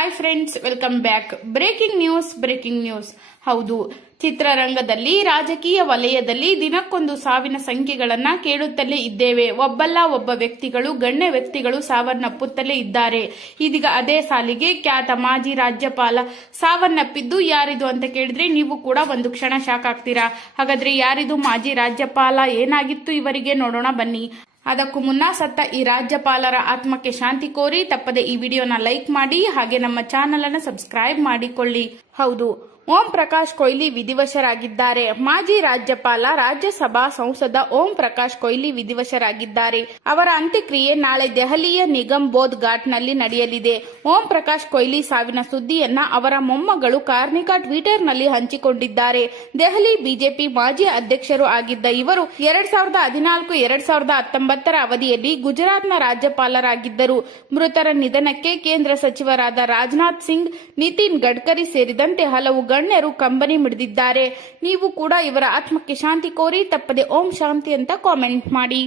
Hi friends welcome back breaking news breaking news ಹೌದು, ಚಿತ್ರರಂಗದಲ್ಲಿ, ರಾಜಕೀಯ ವಲಯದಲ್ಲಿ ದಿನಕ್ಕೊಂದು ಸಾವಿನ ಸಂಖ್ಯೆಗಳನ್ನ ಕೇಳುತ್ತಲೇ ಇದ್ದೇವೆ. ಒಬ್ಬಲ್ಲ ಒಬ್ಬ ವ್ಯಕ್ತಿಗಳು, ಗಣ್ಯ ವ್ಯಕ್ತಿಗಳು ಸಾವನ್ನಪ್ಪುತ್ತಲೇ ಇದ್ದಾರೆ. ಇದೀಗ ಅದೇ ಸಾಲಿಗೆ ಖ್ಯಾತ ಮಾಜಿ ರಾಜ್ಯಪಾಲ ಸಾವನ್ನಪ್ಪಿದ್ದು ಯಾರಿದು ಅಂತ ಕೇಳಿದ್ರೆ ನೀವು ಕೂಡ ಒಂದು ಕ್ಷಣ ಶಾಕ್ ಆಗ್ತೀರಾ. ಹಾಗಾದ್ರೆ ಯಾರಿದು ಮಾಜಿ ರಾಜ್ಯಪಾಲ? ಏನಾಗಿತ್ತು ಇವರಿಗೆ? ನೋಡೋಣ ಬನ್ನಿ. ಅದಕ್ಕೂ ಮುನ್ನ ಸತ್ತ ಈ ರಾಜ್ಯಪಾಲರ ಆತ್ಮಕ್ಕೆ ಶಾಂತಿ ಕೋರಿ ತಪ್ಪದೆ ಈ ವಿಡಿಯೋನ ಲೈಕ್ ಮಾಡಿ ಹಾಗೆ ನಮ್ಮ ಚಾನೆಲ್ ಅನ್ನು ಸಬ್ಸ್ಕ್ರೈಬ್ ಮಾಡಿಕೊಳ್ಳಿ. ಹೌದು. ಓಂ ಪ್ರಕಾಶ್ ಕೊಹ್ಲಿ ವಿಧಿವಶರಾಗಿದ್ದಾರೆ. ಮಾಜಿ ರಾಜ್ಯಪಾಲ, ರಾಜ್ಯಸಭಾ ಸಂಸದ ಓಂ ಪ್ರಕಾಶ್ ಕೊಹ್ಲಿ ವಿಧಿವಶರಾಗಿದ್ದಾರೆ. ಅವರ ಅಂತ್ಯಕ್ರಿಯೆ ನಾಳೆ ದೆಹಲಿಯ ನಿಗಮ್ ಬೋಧ್ ಘಾಟ್ನಲ್ಲಿ ನಡೆಯಲಿದೆ. ಓಂ ಪ್ರಕಾಶ್ ಕೊಹ್ಲಿ ಸಾವಿನ ಸುದ್ದಿಯನ್ನ ಅವರ ಮೊಮ್ಮಗಳು ಕಾರ್ನಿಕಾ ಟ್ವಿಟರ್ನಲ್ಲಿ ಹಂಚಿಕೊಂಡಿದ್ದಾರೆ. ದೆಹಲಿ ಬಿಜೆಪಿ ಮಾಜಿ ಅಧ್ಯಕ್ಷರು ಆಗಿದ್ದ ಇವರು ಎರಡ್ ಸಾವಿರದ ಹದಿನಾಲ್ಕು, ಎರಡ್ ಸಾವಿರದ ಹತ್ತೊಂಬತ್ತರ ಅವಧಿಯಲ್ಲಿ ಗುಜರಾತ್ನ ರಾಜ್ಯಪಾಲರಾಗಿದ್ದರು. ಮೃತರ ನಿಧನಕ್ಕೆ ಕೇಂದ್ರ ಸಚಿವರಾದ ರಾಜನಾಥ್ ಸಿಂಗ್, ನಿತಿನ್ ಗಡ್ಕರಿ ಸೇರಿದಂತೆ ಹಲವು ಗಣ್ಯರು ಕಂಬನಿ ಮಿಡಿದಿದ್ದಾರೆ. ನೀವು ಕೂಡ ಇವರ ಆತ್ಮಕ್ಕೆ ಶಾಂತಿ ಕೋರಿ ತಪ್ಪದೆ ಓಂ ಶಾಂತಿ ಅಂತ ಕಾಮೆಂಟ್ ಮಾಡಿ.